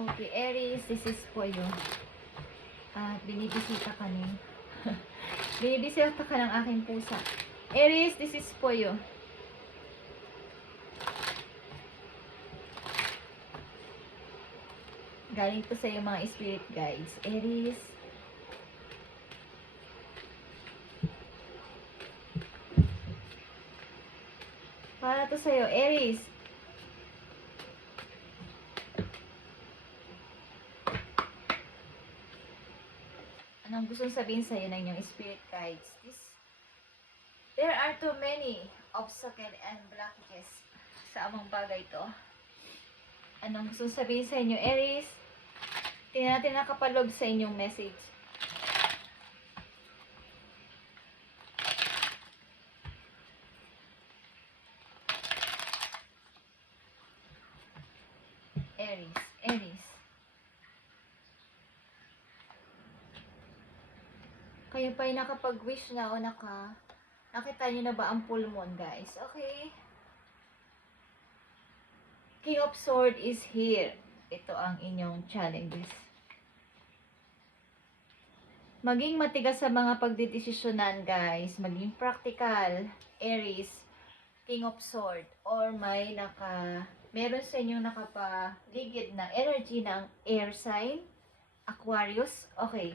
Okay, Aries, this is for you. At binibisita ka ni. Binibisita ka ng aking pusa. Aries, this is for you. Galing to sa iyo mga spirit guides. Aries. Para to sa iyo, Aries. Anong gustong sabihin sa iyo ng inyong spirit guides? There are too many obstacles and blockages sa among bagay to. Anong gustong sabihin sa inyo, Aries? Tingnan natin nakapalob sa inyong message. Aries. Kayo pa yung nakapag-wish na o nakita nyo na ba ang full moon, guys? Okay. King of Swords is here. Ito ang inyong challenges. Maging matigas sa mga pagdidesisyonan, guys. Maging practical. Aries, King of Swords. Or meron sa inyong nakapaligid na energy ng air sign, Aquarius. Okay.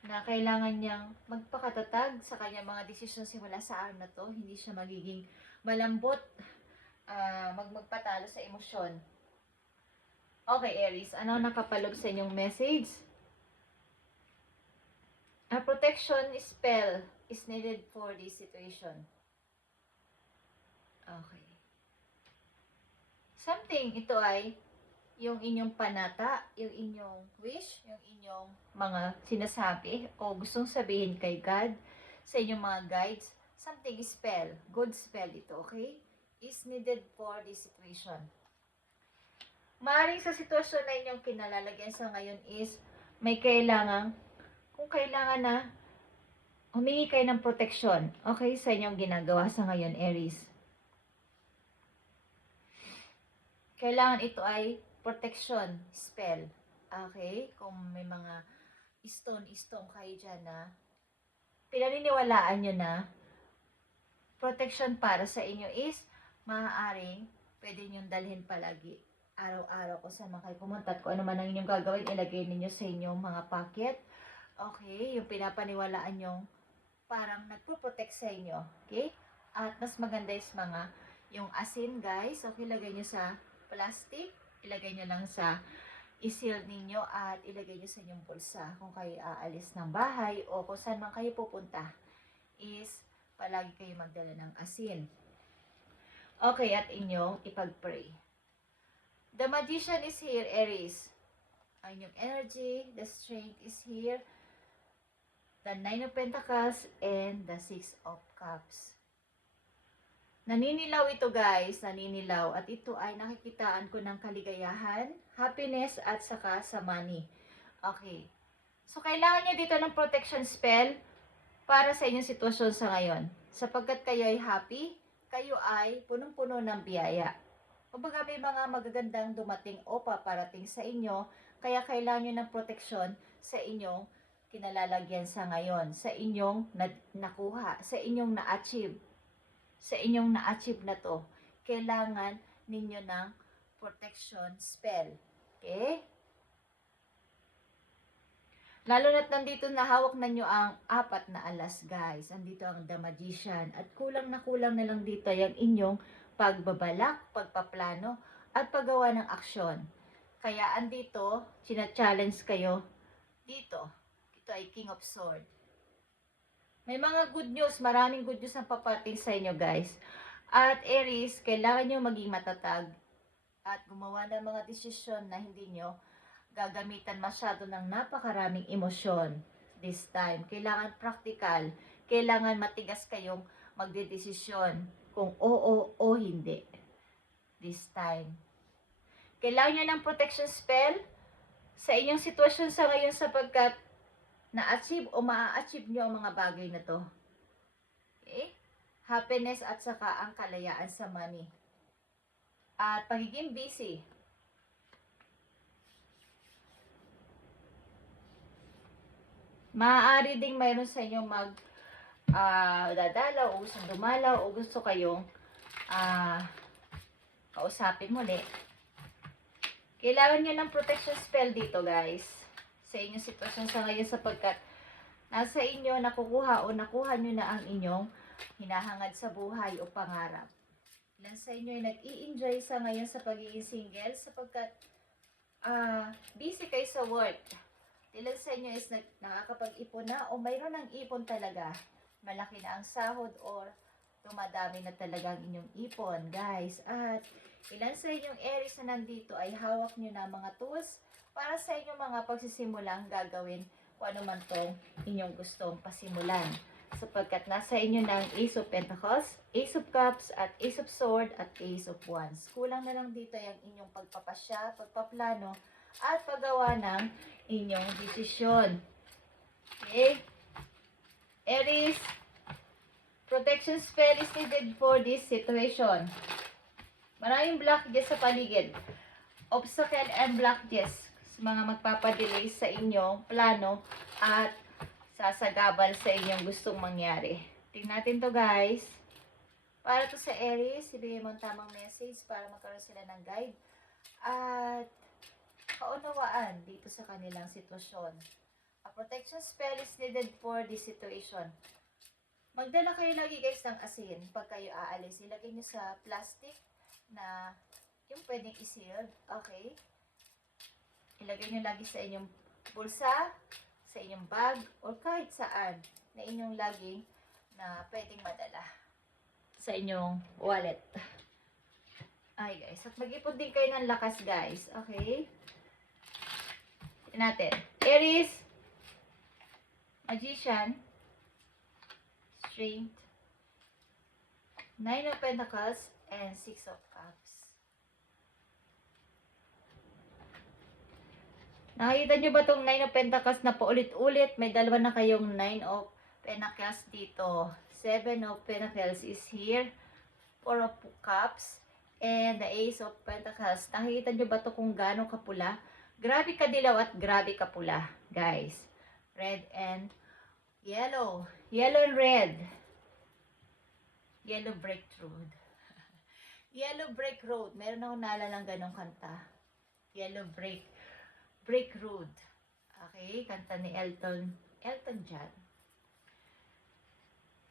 Na kailangan niyang magpakatatag sa kanyang mga desisyon simula sa araw na to. Hindi siya magiging malambot, magpatalo sa emosyon. Okay, Aries, ano nakapalog sa inyong message? A protection spell is needed for this situation. Okay. Something, ito ay yung inyong panata, yung inyong wish, yung inyong mga sinasabi o gustong sabihin kay God sa inyong mga guides, something spell, good spell ito, okay? Is needed for this situation. Maaaring sa sitwasyon na inyong kinalalagyan sa ngayon is may kung kailangan na humingi kayo ng proteksyon, okay, sa inyong ginagawa sa ngayon, Aries. Kailangan ito ay protection spell. Okay? Kung may mga stone kayo dyan na pinaniniwalaan nyo na protection para sa inyo is maaaring pwede nyo dalhin palagi araw-araw kung saan man kayo pumunta at kung ano man ang inyong gagawin, ilagay ninyo sa inyong mga pocket. Okay? Yung pinapaniwalaan nyo parang nagpo-protect sa inyo. Okay? At mas maganda is yung asin, guys. Okay, ilagay nyo sa plastic. Ilagay nyo lang i-seal ninyo at ilagay nyo sa inyong bulsa. Kung kayo aalis ng bahay o kung saan man kayo pupunta is palagi kayo magdala ng asin. Okay, at inyong ipag-pray. The Magician is here, Aries. Ang inyong energy, the strength is here. The Nine of Pentacles and the Six of Cups. Naninilaw ito, guys, naninilaw, at ito ay nakikitaan ko ng kaligayahan, happiness, at saka sa money. Okay. So, kailangan nyo dito ng protection spell para sa inyong sitwasyon sa ngayon. Sapagkat kayo ay happy, kayo ay punong-puno ng biyaya. Kumbaga may mga magagandang dumating o paparating sa inyo, kaya kailangan nyo ng protection sa inyong kinalalagyan sa ngayon, sa inyong nakuha, sa inyong na-achieve. Sa inyong na-achieve na to, kailangan ninyo ng protection spell. Okay? Lalo na't nandito na hawak na nyo ang 4 na alas, guys. Andito ang The Magician. At kulang na lang dito yung inyong pagbabalak, pagpaplano, at paggawa ng aksyon. Kaya andito, sina-challenge kayo dito. Ito ay King of Swords. May mga good news, maraming good news ang paparating sa inyo, guys. At Aries, kailangan nyo maging matatag at gumawa ng mga desisyon na hindi nyo gagamitan masyado ng napakaraming emosyon this time. Kailangan practical, kailangan matigas kayong magdedesisyon kung oo o hindi this time. Kailangan nyo ng protection spell sa inyong sitwasyon sa ngayon sapagkat na-achieve o maa-achieve nyo ang mga bagay na to. Okay? Happiness at saka ang kalayaan sa money. At pagiging busy. Maaari ding mayroon sa inyo dadalaw o gustong dumalaw o gusto kayong kausapin muli. Kailangan nyo ng protection spell dito guys sa inyong sitwasyon sa ngayon sapagkat nasa inyo nakukuha o nakuha nyo na ang inyong hinahangad sa buhay o pangarap. Ilan sa inyo ay nag-i-enjoy sa ngayon sa pagiging single sapagkat busy kayo sa work. Ilan sa inyo is nakakapag-ipon na o mayroon ng ipon talaga. Malaki na ang sahod or dumadami na talaga ang inyong ipon, guys. At ilan sa inyong Aries na nandito ay hawak nyo na mga tools para sa inyong mga pagsisimulang gagawin kung ano man tong inyong gustong pasimulan. Sapagkat nasa inyo ng Ace of Pentacles, Ace of Cups, at Ace of Swords, at Ace of Wands. Kulang na lang dito yung inyong pagpapasya, pagpaplano, at paggawa ng inyong desisyon. Okay? Aries, protection spell is needed for this situation. Maraming blockages sa paligid. Obstacle and blockages. Mga magpapadelay sa inyong plano at sasagabal sa inyong gustong mangyari. Tingnan natin to guys. Para to sa Aries, ibigay mo ang tamang message para magkaroon sila ng guide at kaunawaan dito sa kanilang sitwasyon. A protection spell is needed for this situation. Magdala kayo lagi guys ng asin pag kayo aalis. Ilagay nyo sa plastic na yung pwedeng i-sealed. Okay? Ilagay nyo lagi sa inyong bulsa, sa inyong bag, or kahit saan na inyong laging na pwedeng madala sa inyong wallet. Ay guys, at mag-ipon din kayo ng lakas guys. Okay? Tignan natin. Aries, Magician, Strength, Nine of Pentacles, and Six of Cups. Nakikita nyo ba itong Nine of Pentacles na paulit-ulit? May dalawa na kayong Nine of Pentacles dito. Seven of Pentacles is here. Four of Cups. And the Ace of Pentacles. Nakikita nyo ba ito kung gaano kapula? Grabe kadilaw at grabe kapula, guys. Red and yellow. Yellow and red. Yellow Brick Road. Yellow Brick Road. Meron akong naalalang ganong kanta. Yellow Brick Road. Okay, kanta ni Elton John.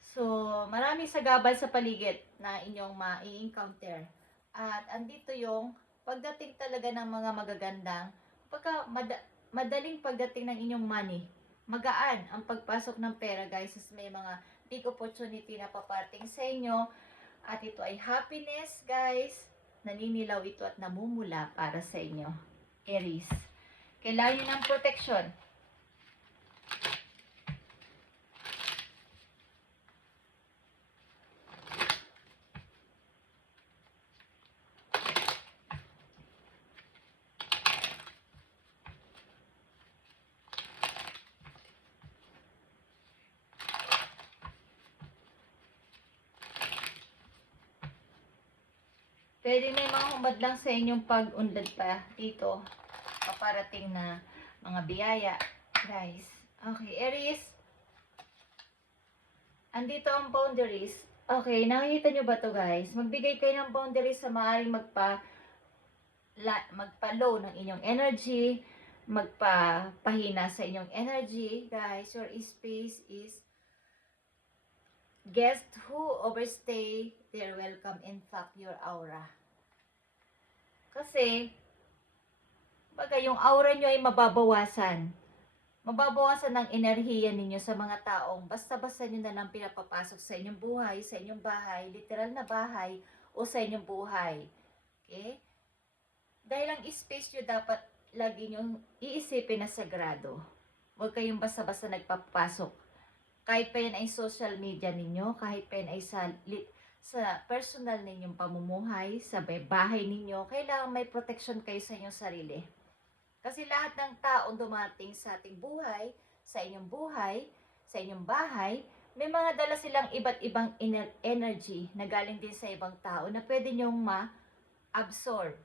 So, maraming sagabal sa paligid na inyong ma-encounter. At andito yung pagdating talaga ng mga magagandang, madaling pagdating ng inyong money. Magaan ang pagpasok ng pera guys. May mga big opportunity na paparating sa inyo. At ito ay happiness guys. Naninilaw ito at namumula para sa inyo. Aries. Kailangan nyo ng protection. Pwede may mga humad lang sa inyong pag-unlad pa dito. Paparating na mga biyaya, guys. Okay, Aries. Andito ang boundaries. Okay, nakikita nyo ba to guys? Magbigay kayo ng boundaries sa maaaring magpa-low ng inyong energy, magpapahina sa inyong energy. Guys, your space is guest who overstay their welcome in fact your aura. Kasi baga yung aura nyo ay mababawasan. Mababawasan ng enerhiya ninyo sa mga taong basta-basta nyo na lang pinapapasok sa inyong buhay, sa inyong bahay, literal na bahay, o sa inyong buhay. Okay? Dahil ang space nyo dapat lagi nyo iisipin na sagrado. Huwag kayong basta-basta nagpapasok. Kahit pa yan ay social media ninyo, kahit pa yan ay sa personal ninyong pamumuhay, sa bahay ninyo, kailangan may protection kayo sa inyong sarili. Kasi lahat ng taong dumating sa ating buhay, sa inyong bahay, may mga dala silang iba't ibang energy na galing din sa ibang tao na pwede nyong ma-absorb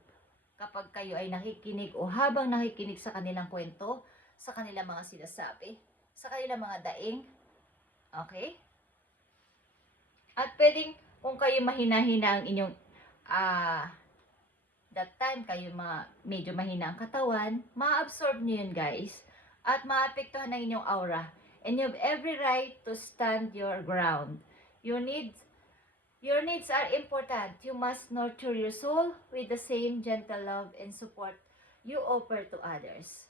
kapag kayo ay nakikinig o habang nakikinig sa kanilang kwento, sa kanilang mga sinasabi. sa kanilang mga daing. Okay? At pwedeng, kung kayo mahina-hina ang inyong, that time, kayo medyo mahina ang katawan, ma-absorb nyo yun, guys. At maapektuhan ng inyong aura. And you have every right to stand your ground. Your needs are important. You must nurture your soul with the same gentle love and support you offer to others.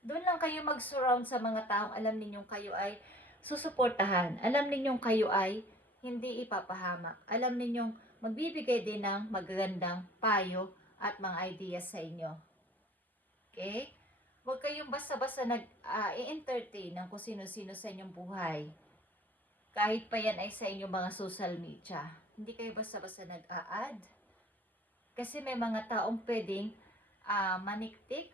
Doon lang kayo mag-surround sa mga taong alam ninyong kayo ay susuportahan. Alam ninyong kayo ay hindi ipapahamak. Alam ninyong magbibigay din ng magagandang payo at mga ideas sa inyo. Okay? Huwag kayong basta-basta i-entertain ng kung sino-sino sa inyong buhay. Kahit pa yan ay sa inyong mga social media. Hindi kayo basta-basta nag-a-add. Kasi may mga taong pwedeng maniktik.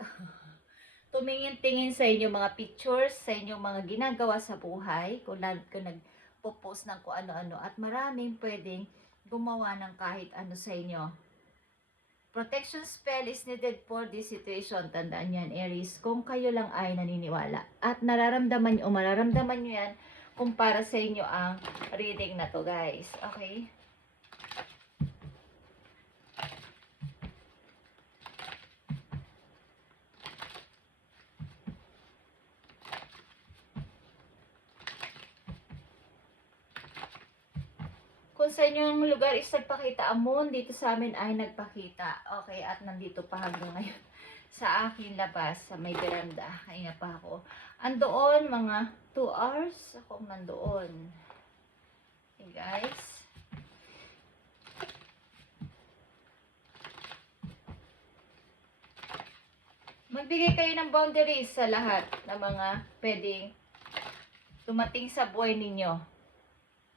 Tumingin-tingin sa inyong mga pictures, sa inyong mga ginagawa sa buhay. Kung nagpo-post ng kung ano-ano. At maraming pwedeng gumawa ng kahit ano sa inyo. Protection spell is needed for this situation. Tandaan yan, Aries. Kung kayo lang ay naniniwala. At mararamdaman nyo yan kung para sa inyo ang reading na to, guys. Okay? Kung sa inyong lugar is nagpakita ang moon, dito sa amin ay nagpakita. Okay, at nandito pa hanggang ngayon sa akin labas, sa may veranda. Kaya pa ako. Andoon, mga 2 hours akong nandoon. Okay, guys. Magbigay kayo ng boundaries sa lahat ng mga pwedeng dumating sa buhay ninyo.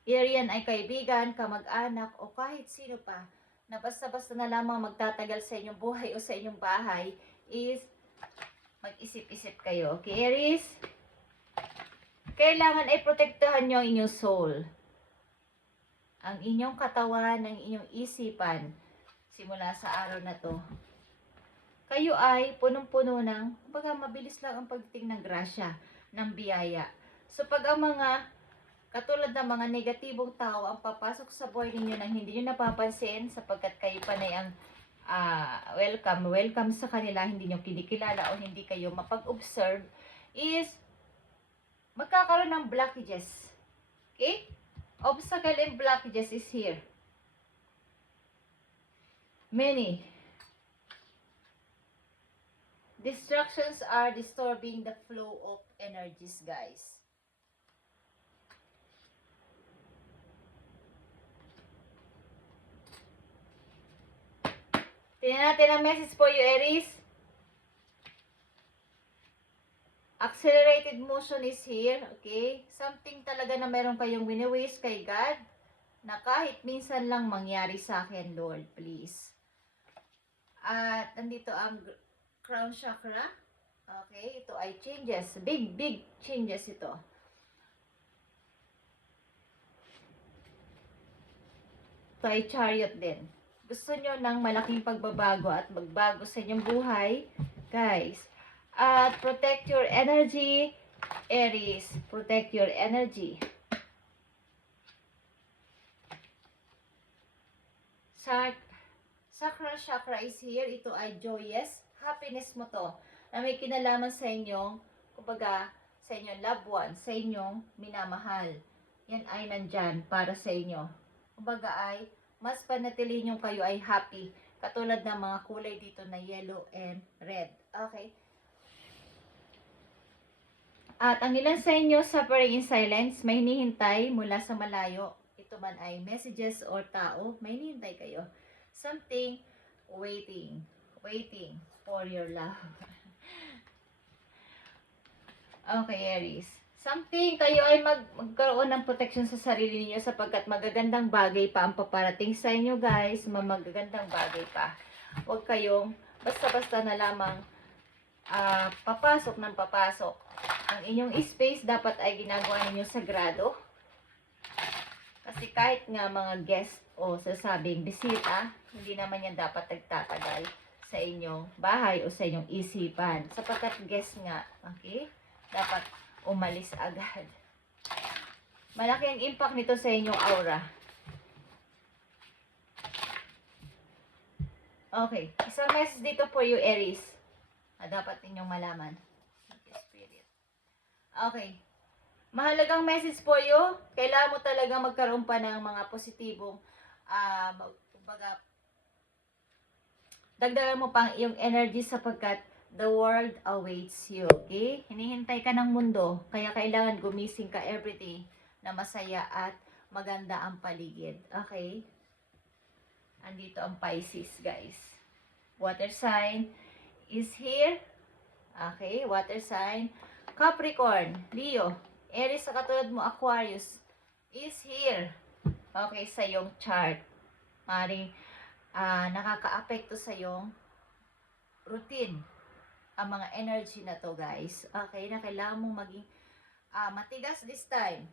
Yan ay kaibigan, kamag-anak, o kahit sino pa na basta-basta na lamang magtatagal sa inyong buhay o sa inyong bahay is mag-isip-isip kayo. Okay, Aries? Kailangan ay protektahan nyo ang inyong soul. Ang inyong katawan, ang inyong isipan simula sa araw na to. Kayo ay punong-puno ng, kumbaga mabilis lang ang pagdating ng grasya, ng biyaya. So pag ang mga katulad ng mga negatibong tao ang papasok sa buhay ninyo nang hindi nyo napapansin sapagkat kayo panay ang welcome sa kanila, hindi nyo kinikilala o hindi kayo mapag-observe, is magkakaroon ng blockages. Okay? Obstacle and blockages is here. Many. Distractions are disturbing the flow of energies, guys. Tingnan natin ang message for you, Aries. Accelerated motion is here, okay? Something talaga na meron kayong wini-wish kay God na kahit minsan lang mangyari sa akin, Lord, please. At nandito ang crown chakra. Okay, ito ay changes. Big changes ito. Ito ay chariot din. Gusto nyo ng malaking pagbabago at magbago sa inyong buhay, guys. At protect your energy, Aries. Protect your energy. Sacral chakra is here. Ito ay joyous. Happiness mo to. Na may kinalaman sa inyong, kumbaga, sa inyong loved one, sa inyong minamahal. Yan ay nandyan para sa inyo. Kumbaga ay, mas panatilihin yung kayo ay happy. Katulad ng mga kulay dito na yellow and red. Okay? At ang ilan sa inyo suffering in silence, may hinihintay mula sa malayo. Ito man ay messages or tao, may hinihintay kayo. Something waiting for your love. Okay, Aries. Something kayo ay magkaroon ng protection sa sarili niyo sapagkat magagandang bagay pa ang paparating sa inyo, guys. Magagandang bagay pa. Huwag kayong basta-basta na lamang papasok ng papasok. Ang inyong space dapat ay ginagawa ninyo sagrado. Kasi kahit nga mga guest o sasabing bisita, hindi naman yan dapat nagtatagal sa inyong bahay o sa inyong isipan. Sapagkat guest nga, okay? Dapat umalis agad. Malaki ang impact nito sa inyong aura. Okay, isang message dito for you, Aries. Dapat ninyong malaman. Spirit. Okay. Mahalagang message for you. Kailangan mo talaga magkaroon pa ng mga positibong, kumbaga, dagdagan mo pang iyong energy sapagkat the world awaits you. Okay? Hinihintay ka ng mundo. Kaya kailangan gumising ka everyday na masaya at maganda ang paligid. Okay? Andito ang Pisces, guys. Water sign is here. Okay? Water sign. Capricorn, Leo, Aries sa katulad mo, Aquarius, is here. Okay, sa iyong chart. Maring nakaka-apekto sa iyong routine ang mga energy na to, guys. Okay, na kailangan mong maging matigas this time.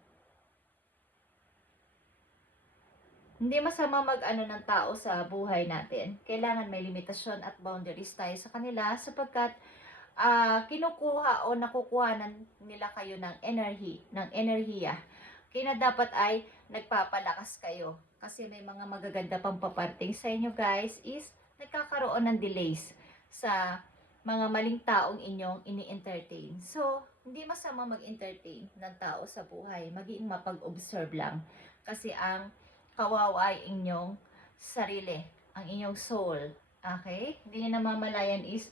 Hindi masama mag-ano ng tao sa buhay natin. Kailangan may limitasyon at boundaries tayo sa kanila sapagkat kinukuha o nakukuhanan nila kayo ng enerhiya. Kaya dapat ay nagpapalakas kayo. Kasi may mga magaganda pang paparting sa inyo, guys, is nagkakaroon ng delays sa mga maling taong inyong ini-entertain. So, hindi masama mag-entertain ng tao sa buhay. Maging mapag-observe lang. Kasi ang kawawa ay inyong sarili, ang inyong soul. Okay? Hindi nyo namamalayan is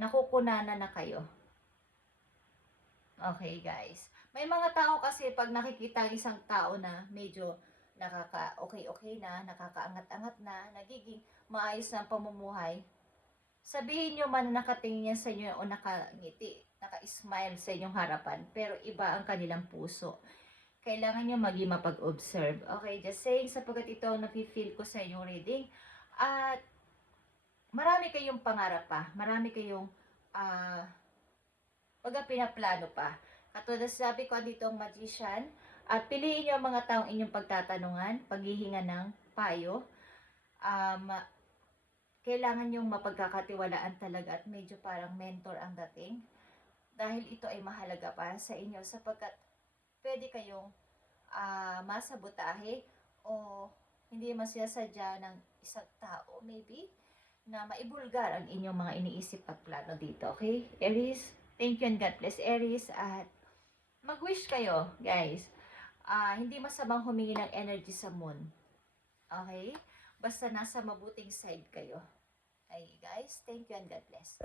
nakukunanan na kayo. Okay, guys. May mga tao kasi pag nakikita ang isang tao na medyo nakaka-okay na, nakakaangat-angat na, nagiging maayos na ang pamumuhay, sabihin nyo man na nakatingin sa inyo o nakangiti, naka-smile sa inyong harapan, pero iba ang kanilang puso. Kailangan nyo maging mapag-observe. Okay, just saying, sapagkat ito ang nafe-feel ko sa inyong reading. At marami kayong pangarap pa. Marami kayong pinaplano pa. Katulad sabi ko dito ang magician. At piliin nyo ang mga taong inyong pagtatanungan, paghihinga ng payo. Kailangan yung mapagkakatiwalaan talaga at medyo parang mentor ang dating. Dahil ito ay mahalaga para sa inyo sapagkat pwede kayong masabotahe o hindi masasadya ng isang tao maybe na maibulgar ang inyong mga iniisip at plano dito. Okay, Aries? Thank you and God bless, Aries. At mag-wish kayo, guys. Hindi masamang humingi ng energy sa moon. Okay? Basta nasa mabuting side kayo. Okay, guys? Thank you and God bless.